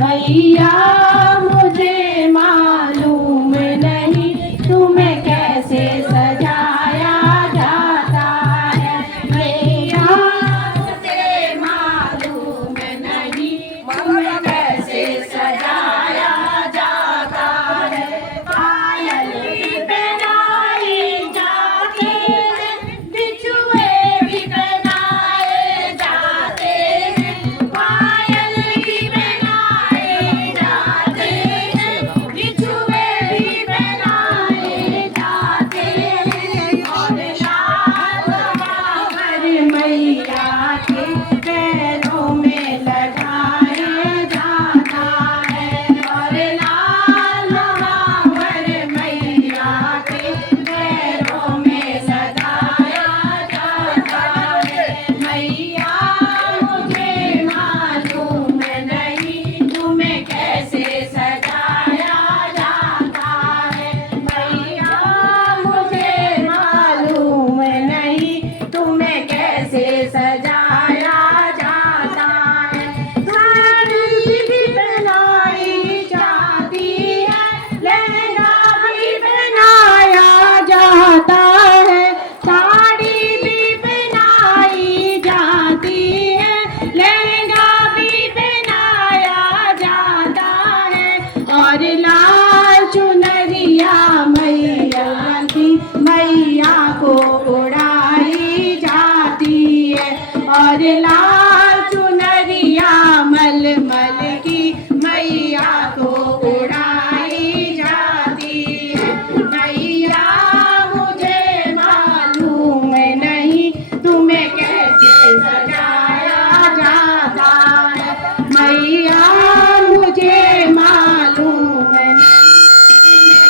मैया मुझे मालूम नहीं तुम्हें कैसे सजाया जाता है। मैया मुझे मालूम नहीं तुम्हें कैसे सजाया जाता है। पायल भी पहनाई जाती है, बिछुए भी पहनाए जाते हैं। पायल भी पहनाए जाते हैं, बिछुए भी पहनाए जाते हैं। और लाल बाबर मैया के पैरों में लगाया जाता है। और लाल बाबर मैया के पैरों में सजाया जाता है। मैया मुझे मालूम नहीं तुम्हें कैसे सजाया जाता है। मैया मुझे मालूम नहीं तुम्हें कैसे सजाया जाता है। साड़ी भी पहनाई जाती है, लहंगा भी पहनाया जाता है। साड़ी भी पहनाई जाती है, लहंगा भी पहनाया जाता है। और लाल चुनरिया मैया की मैया को उड़ाई जाती है। और लाल चुनरिया मलमल की मैया को उड़ाई जाती है। मैया मुझे मालूम नहीं तुम्हें कैसे सजाया जाता है। मैया मुझे मालूम नहीं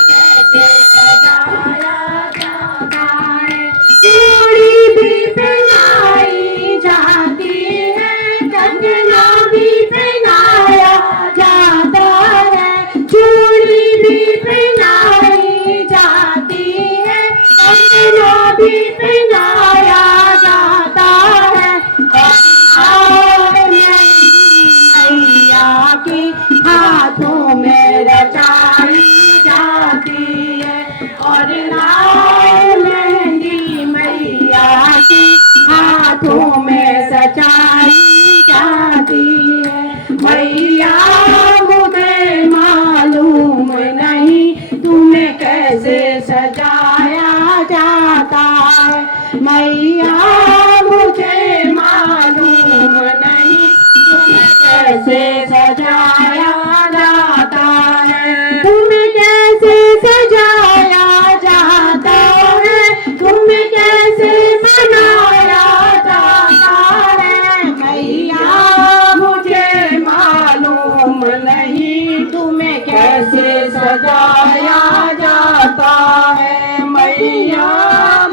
कैसे सजाया जाता है। चूड़ी भी पहनाई जाती है, कंगना भी पहनाया जाता है। चूड़ी भी पहनाई जाती है, कंगना भी पहनाया जाता है। और मैया के हाथों में रचाई जाती है। और लाल मेहंदी मैया के हाथों में सजाई जाती है। मैया मुझे मालूम नहीं तुम्हें कैसे सजाया जाता है। मैया मुझे मालूम नहीं तुम्हें कैसे सजाया जाता है। तुम्हें कैसे सजाया जाता है, तुम्हें कैसे मनाया जाता है। मैया मुझे मालूम नहीं तुम्हें कैसे सजाया जाता है। मैया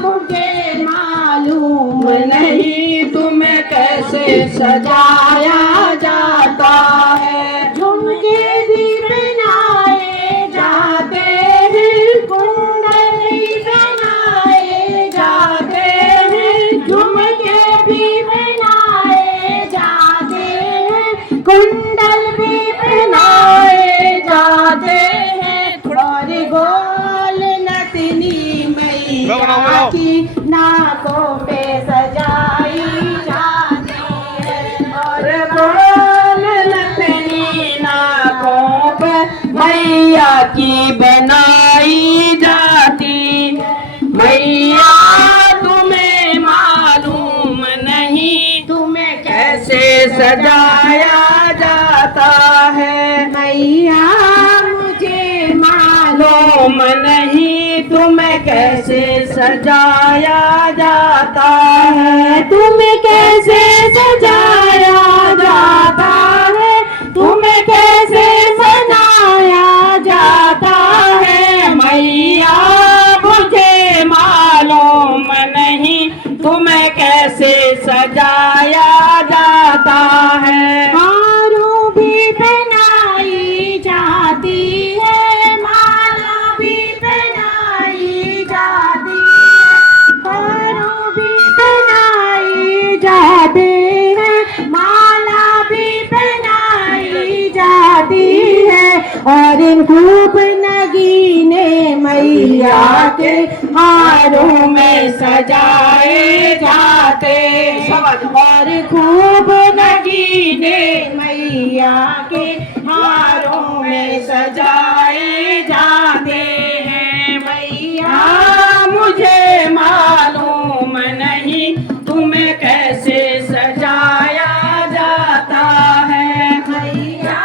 मुझे मालूम नहीं तुम्हें कैसे सजाया जाता है। झुमके भी पहनाए जाते हैं, कुंडल भी पहनाए जाते हैं। झुमके भी पहनाए जाते हैं, कुंडल भी पहनाए जाते हैं। और गोल नथनी मैया की नाकों पे सजाई जाती है। और गोल नथनी नाकों पे मैया की बनाई जाती है। मैया तुम्हें मालूम नहीं तुम्हें कैसे सजाया जाता है। मैया मुझे मालूम नहीं तुम्हें कैसे सजाया जाता है। तुम्हें कैसे सजाया जाता है, तुम्हें कैसे मनाया जाता है। मैया मुझे मालूम नहीं तुम्हें कैसे सजाया जाता है। हारों भी पहनाई जाती है, माला भी पहनाई जाती है। हारों भी पहनाई जाती है, माला भी और खूब नगीने मैया के हारों में सजाए जाते और खूब नगीने मैया के हारों में सजाए जाते हैं मैया मुझे मालूम नहीं तुम्हें कैसे सजाया जाता है मैया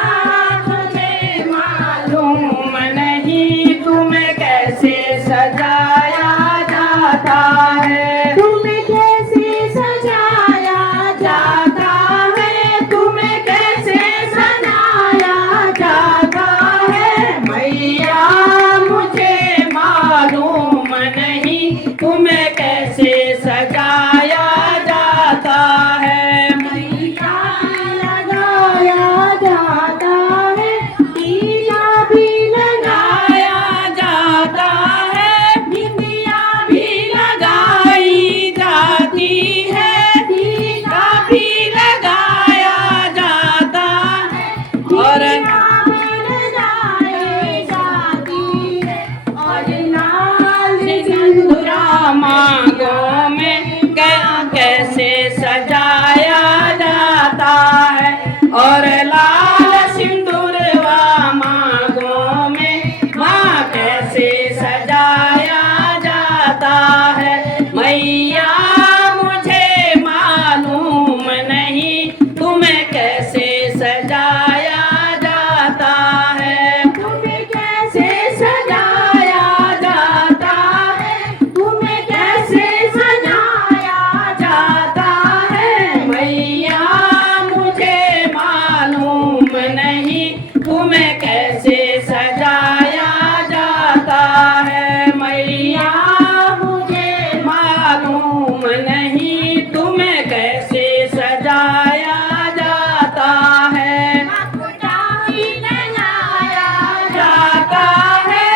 मुझे मालूम नहीं तुम्हें कैसे सजाया जाता है तुम्हें कैसे सजाया जाता है तुम्हें कैसे सजाया जाता है मैया मुझे मालूम नहीं तुम्हें कैसे सजाया जाता है मैया लगाया जाता है टीका भी लगाया जाता है बिंदिया भी लगाई जाती है टीका भी लगाया जाता है और लगाई जाती है और लाल सिंदूरा मांगों में कैसे सजाया जाता है और लाल सिंदूरवा मांगों में माँ कैसे सजाया जाता है मैया मुझे मालूम नहीं तुम्हें कैसे सजाया जाता है तुम्हें कैसे सजाया जाता है तुम्हें कैसे सजाया जाता है मैया मुझे मालूम नहीं तुम्हें कैसे सजाया जाता है मैया मुझे मालूम नहीं तुम्हें कैसे सजाया जाता है भी लगाया जाता है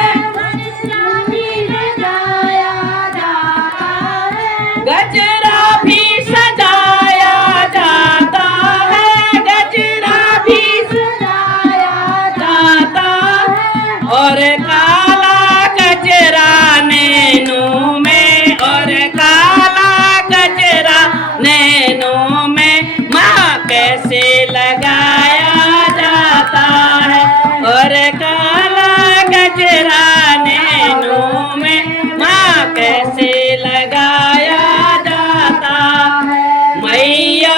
भी लगाया जाता है गजरा भी सजाया जाता है गजरा भी सजाया जाता है और काला गजरा नैनों में और काला गजरा नैनों में माँ कैसे लगाया जाता है और काला गजरा नैनों में माँ कैसे लगाया जाता है मैया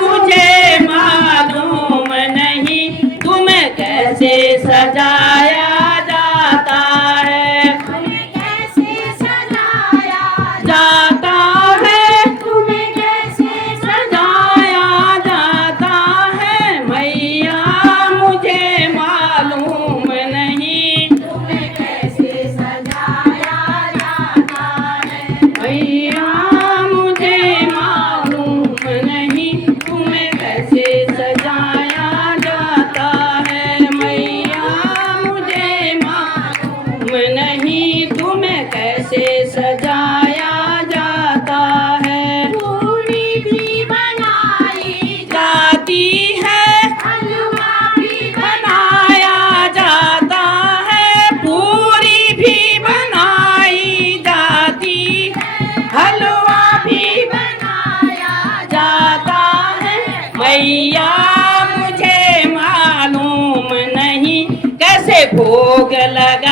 मुझे मालूम नहीं तुम्हें कैसे सजाया जाता है कैसे सजाया जाता है तुम्हें कैसे सजाया जाता है मैया मुझे मालूम नहीं तुम्हें कैसे सजाया जाता है मैया मुझे मालूम नहीं तुम्हें कैसे सजाया जाता है मैया मुझे मालूम नहीं तुम्हें कैसे सजाया जाता है पूरी भी बनाई जाती है हलवा भी बनाया जाता है पूरी भी बनाई जाती है हलवा भी बनाया जाता है मैया मुझे मालूम नहीं कैसे भोग लगा